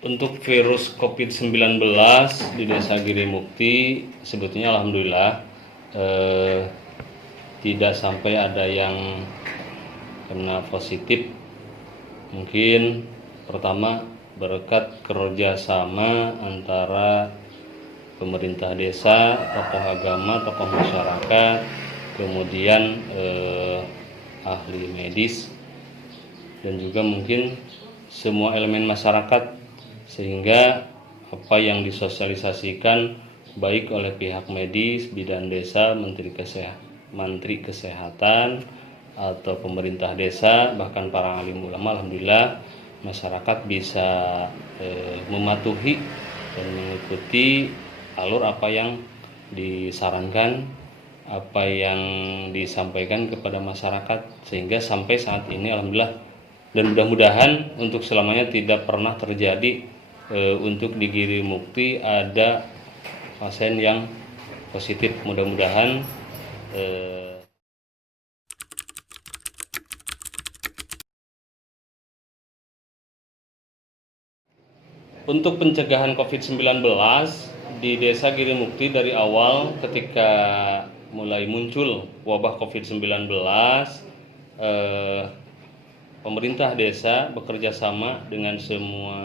Untuk virus COVID-19 di Desa Girimukti sebetulnya alhamdulillah tidak sampai ada yang kena positif. Mungkin pertama berkat kerjasama antara pemerintah desa, tokoh agama, tokoh masyarakat, kemudian ahli medis, dan juga mungkin semua elemen masyarakat, sehingga apa yang disosialisasikan baik oleh pihak medis, bidan desa, menteri kesehatan atau pemerintah desa, bahkan para alim ulama, alhamdulillah masyarakat bisa mematuhi dan mengikuti alur apa yang disarankan, apa yang disampaikan kepada masyarakat, sehingga sampai saat ini alhamdulillah, dan mudah-mudahan untuk selamanya tidak pernah terjadi untuk di Girimukti ada pasien yang positif. Mudah-mudahan untuk pencegahan COVID-19 di Desa Girimukti dari awal ketika mulai muncul wabah COVID-19, pemerintah desa bekerja sama dengan semua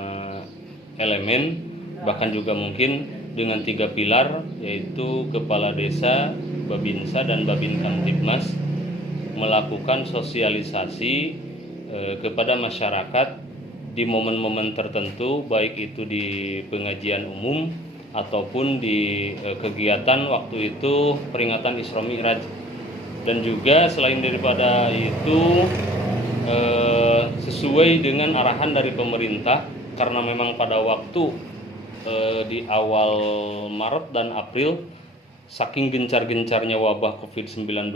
elemen, bahkan juga mungkin dengan 3 pilar, yaitu Kepala Desa, Babinsa, dan Babin Kamtibmas, melakukan sosialisasi kepada masyarakat di momen-momen tertentu, baik itu di pengajian umum ataupun di kegiatan waktu itu peringatan Isra Mi'raj. Dan juga selain daripada itu sesuai dengan arahan dari pemerintah, karena memang pada waktu di awal Maret dan April saking gencar-gencarnya wabah COVID-19,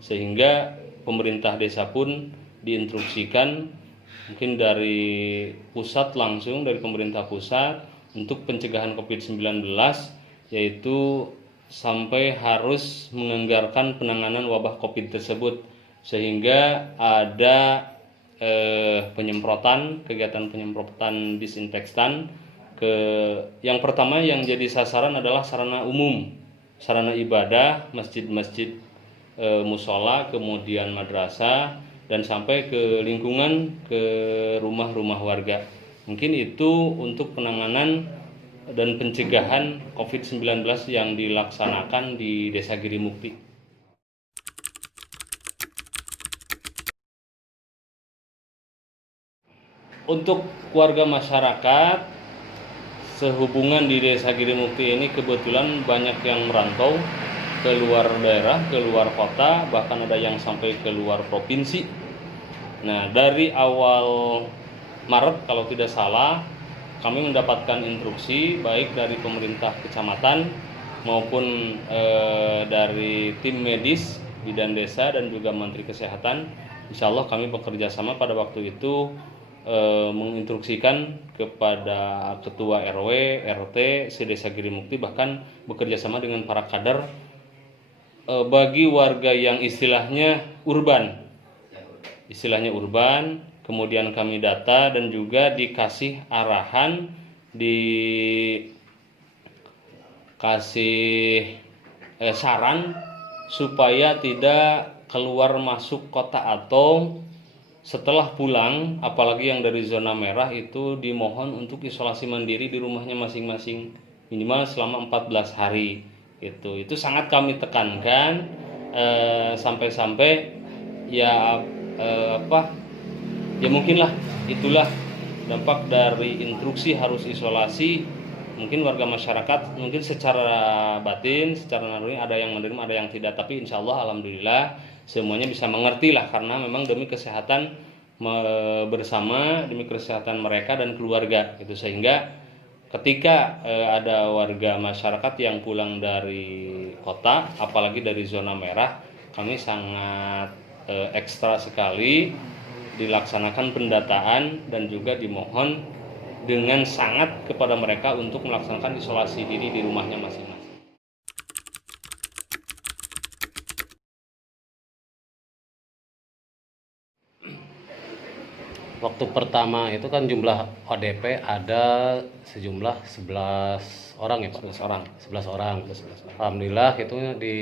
sehingga pemerintah desa pun diinstruksikan mungkin dari pusat, langsung dari pemerintah pusat, untuk pencegahan COVID-19, yaitu sampai harus menganggarkan penanganan wabah COVID tersebut, sehingga ada penyemprotan, kegiatan penyemprotan disinfektan. Yang pertama yang jadi sasaran adalah sarana umum, sarana ibadah, masjid-masjid, musola, kemudian madrasah, dan sampai ke lingkungan, ke rumah-rumah warga. Mungkin itu untuk penanganan dan pencegahan COVID-19 yang dilaksanakan di Desa Girimukti. Untuk warga masyarakat, sehubungan di Desa Girimukti ini kebetulan banyak yang merantau ke luar daerah, ke luar kota, bahkan ada yang sampai ke luar provinsi. Nah, dari awal Maret kalau tidak salah, kami mendapatkan instruksi baik dari pemerintah kecamatan maupun dari tim medis, bidan desa, dan juga menteri kesehatan. Insya Allah kami bekerja sama pada waktu itu menginstruksikan kepada ketua RW, RT se-Desa Girimukti, bahkan bekerja sama dengan para kader bagi warga yang istilahnya urban, kemudian kami data dan juga dikasih arahan, dikasih saran supaya tidak keluar masuk kota, atau setelah pulang, apalagi yang dari zona merah, itu dimohon untuk isolasi mandiri di rumahnya masing-masing minimal selama 14 hari. Itu sangat kami tekankan, sampai-sampai ya mungkinlah itulah dampak dari instruksi harus isolasi. Mungkin warga masyarakat mungkin secara batin, secara naluri ada yang menerima, ada yang tidak, tapi insya Allah alhamdulillah semuanya bisa mengerti lah, karena memang demi kesehatan bersama, demi kesehatan mereka dan keluarga gitu. Sehingga ketika ada warga masyarakat yang pulang dari kota, apalagi dari zona merah, kami sangat ekstra sekali dilaksanakan pendataan, dan juga dimohon dengan sangat kepada mereka untuk melaksanakan isolasi diri di rumahnya masing-masing. Waktu pertama itu kan jumlah ODP ada sejumlah 11 orang ya Pak? 11 orang. 11 orang. 11 orang. Alhamdulillah itu di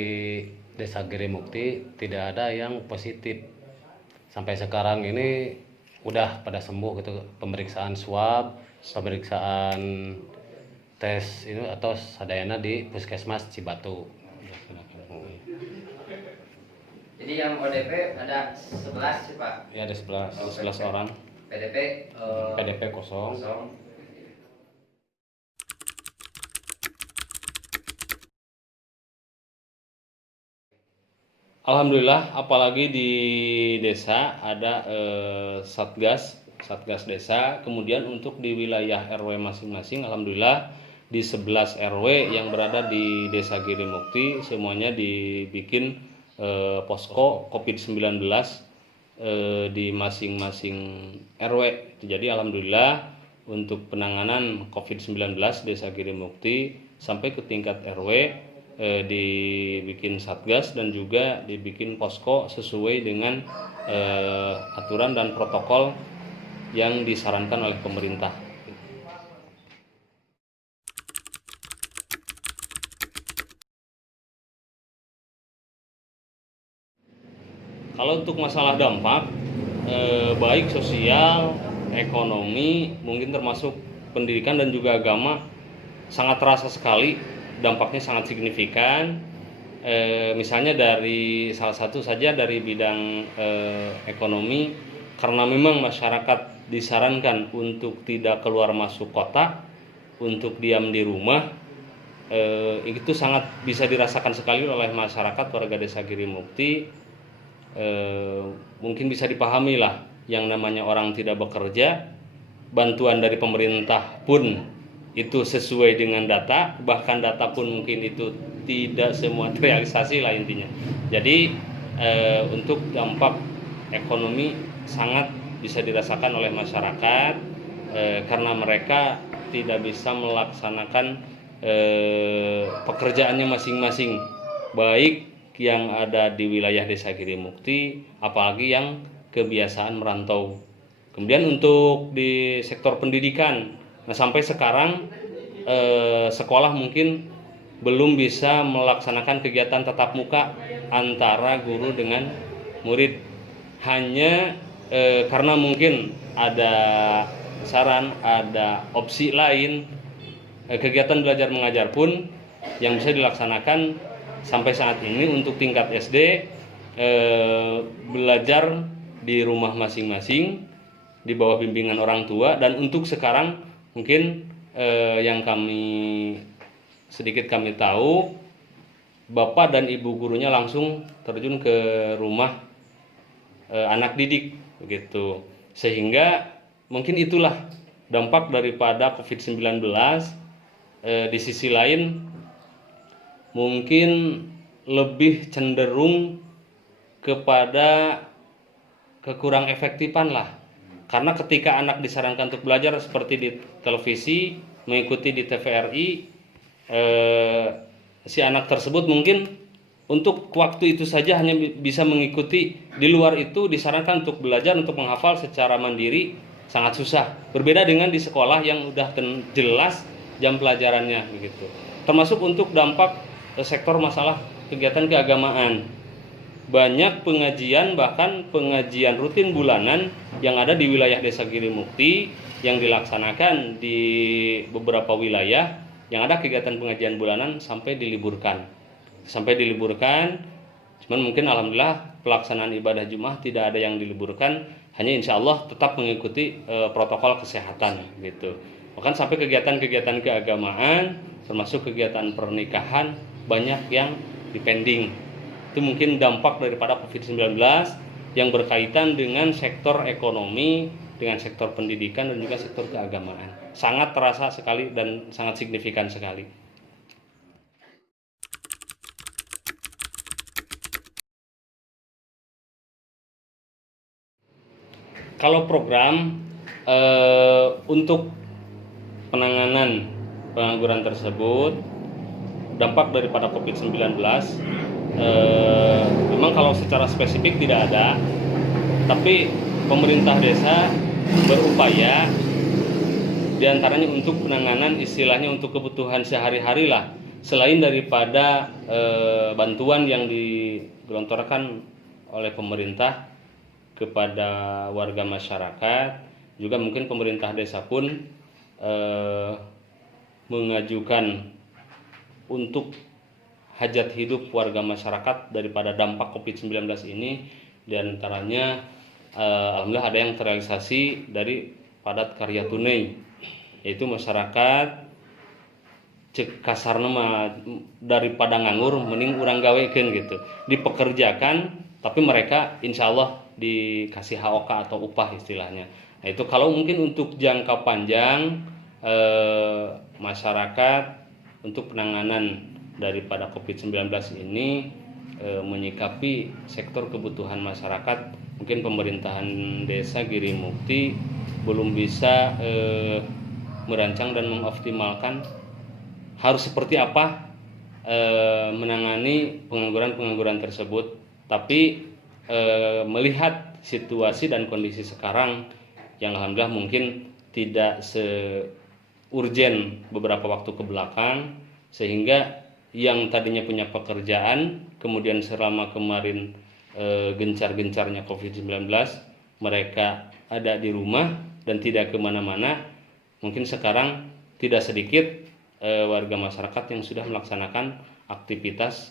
Desa Girimukti tidak ada yang positif. Sampai sekarang ini udah pada sembuh gitu. Pemeriksaan swab, pemeriksaan tes ini atau sadayana di Puskesmas Cibatu. Jadi yang ODP ada 11 sih Pak. Ya ada 11 orang. PDP kosong. kosong. Alhamdulillah, apalagi di desa ada satgas desa. Kemudian untuk di wilayah RW masing-masing, alhamdulillah di 11 RW yang berada di Desa Girimukti semuanya dibikin posko COVID-19 di masing-masing RW. Jadi alhamdulillah untuk penanganan COVID-19 Desa Girimukti sampai ke tingkat RW dibikin satgas dan juga dibikin posko sesuai dengan aturan dan protokol yang disarankan oleh pemerintah. Kalau untuk masalah dampak baik sosial, ekonomi, mungkin termasuk pendidikan dan juga agama sangat terasa sekali, dampaknya sangat signifikan. Misalnya dari salah satu saja dari bidang ekonomi, karena memang masyarakat disarankan untuk tidak keluar masuk kota, untuk diam di rumah, itu sangat bisa dirasakan sekali oleh masyarakat warga Desa Girimukti. Mungkin bisa dipahami lah, yang namanya orang tidak bekerja, bantuan dari pemerintah pun itu sesuai dengan data, bahkan data pun mungkin itu tidak semua terrealisasi lah intinya. Jadi untuk dampak ekonomi sangat bisa dirasakan oleh masyarakat karena mereka tidak bisa melaksanakan pekerjaannya masing-masing, baik yang ada di wilayah Desa Girimukti, apalagi yang kebiasaan merantau. Kemudian untuk di sektor pendidikan, nah sampai sekarang sekolah mungkin belum bisa melaksanakan kegiatan tatap muka antara guru dengan murid, hanya karena mungkin ada saran, ada opsi lain, kegiatan belajar mengajar pun yang bisa dilaksanakan sampai saat ini untuk tingkat SD belajar di rumah masing-masing di bawah bimbingan orang tua. Dan untuk sekarang mungkin yang sedikit kami tahu, bapak dan ibu gurunya langsung terjun ke rumah anak didik begitu, sehingga mungkin itulah dampak daripada COVID-19. Di sisi lain mungkin lebih cenderung kepada kekurang efektifan lah, karena ketika anak disarankan untuk belajar seperti di televisi, mengikuti di TVRI, si anak tersebut mungkin untuk waktu itu saja hanya bisa mengikuti. Di luar itu disarankan untuk belajar, untuk menghafal secara mandiri sangat susah, berbeda dengan di sekolah yang udah jelas jam pelajarannya begitu. Termasuk untuk dampak sektor masalah kegiatan keagamaan, banyak pengajian, bahkan pengajian rutin bulanan yang ada di wilayah Desa Girimukti yang dilaksanakan di beberapa wilayah yang ada kegiatan pengajian bulanan sampai diliburkan. Cuman mungkin alhamdulillah pelaksanaan ibadah Jumat tidak ada yang diliburkan, hanya insya Allah tetap mengikuti protokol kesehatan gitu. Bahkan sampai kegiatan-kegiatan keagamaan termasuk kegiatan pernikahan banyak yang dipending. Itu mungkin dampak daripada COVID-19 yang berkaitan dengan sektor ekonomi, dengan sektor pendidikan dan juga sektor keagamaan. Sangat terasa sekali dan sangat signifikan sekali. Kalau program untuk penanganan pengangguran tersebut, dampak daripada COVID-19 memang kalau secara spesifik tidak ada, tapi pemerintah desa berupaya diantaranya untuk penanganan istilahnya untuk kebutuhan sehari-hari lah, selain daripada bantuan yang digelontorkan oleh pemerintah kepada warga masyarakat. Juga mungkin pemerintah desa pun mengajukan untuk hajat hidup warga masyarakat daripada dampak COVID-19 ini, diantaranya alhamdulillah ada yang terrealisasi dari padat karya tunai, yaitu masyarakat cek kasarna mah daripada nganggur mending urang gawekeun gitu, dipekerjakan tapi mereka insya Allah dikasih HOK atau upah istilahnya. Nah itu kalau mungkin untuk jangka panjang masyarakat untuk penanganan daripada COVID-19 ini menyikapi sektor kebutuhan masyarakat, mungkin pemerintahan desa Giri Mukti belum bisa merancang dan mengoptimalkan harus seperti apa menangani pengangguran tersebut. Tapi melihat situasi dan kondisi sekarang yang alhamdulillah mungkin tidak se-urgen beberapa waktu ke belakang, sehingga yang tadinya punya pekerjaan kemudian selama kemarin gencar-gencarnya COVID-19 mereka ada di rumah dan tidak kemana-mana, mungkin sekarang tidak sedikit warga masyarakat yang sudah melaksanakan aktivitas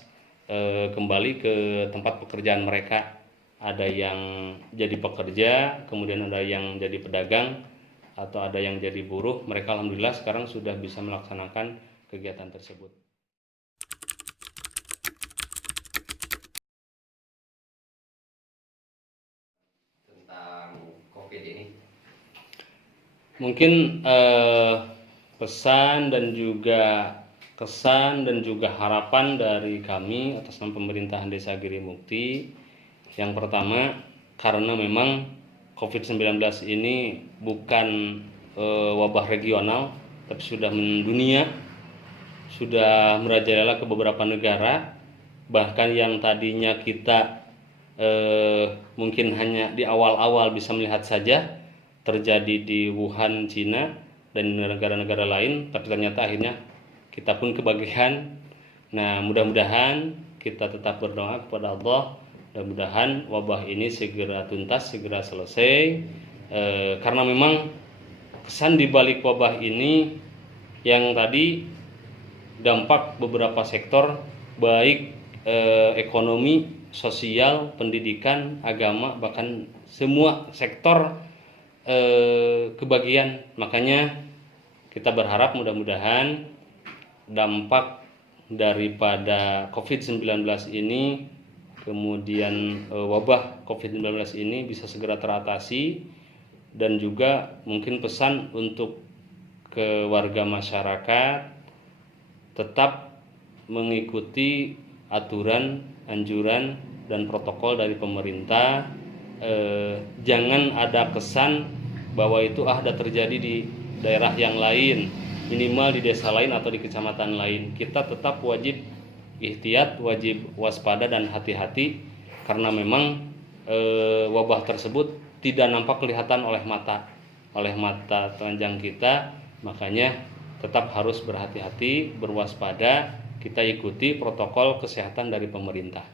kembali ke tempat pekerjaan mereka. Ada yang jadi pekerja, kemudian ada yang jadi pedagang, atau ada yang jadi buruh. Mereka alhamdulillah sekarang sudah bisa melaksanakan kegiatan tersebut. Tentang COVID ini, mungkin pesan dan juga kesan dan juga harapan dari kami atas nama pemerintahan Desa Giri Mukti. Yang pertama, karena memang COVID-19 ini bukan wabah regional, tapi sudah mendunia, sudah merajalela ke beberapa negara. Bahkan yang tadinya kita mungkin hanya di awal-awal bisa melihat saja terjadi di Wuhan, Cina, dan negara-negara lain, tapi ternyata akhirnya kita pun kebagian. Nah, mudah-mudahan kita tetap berdoa kepada Allah, mudah-mudahan wabah ini segera tuntas, segera selesai. Karena memang kesan di balik wabah ini yang tadi dampak beberapa sektor, baik ekonomi, sosial, pendidikan, agama, bahkan semua sektor kebagian. Makanya kita berharap mudah-mudahan dampak daripada COVID-19 ini, kemudian wabah COVID-19 ini bisa segera teratasi. Dan juga mungkin pesan untuk ke warga masyarakat tetap mengikuti aturan, anjuran, dan protokol dari pemerintah. Jangan ada kesan bahwa itu ada terjadi di daerah yang lain, minimal di desa lain atau di kecamatan lain. Kita tetap wajib ihtiyat, wajib waspada dan hati-hati, karena memang wabah tersebut tidak nampak kelihatan oleh mata telanjang kita. Makanya tetap harus berhati-hati, berwaspada, kita ikuti protokol kesehatan dari pemerintah.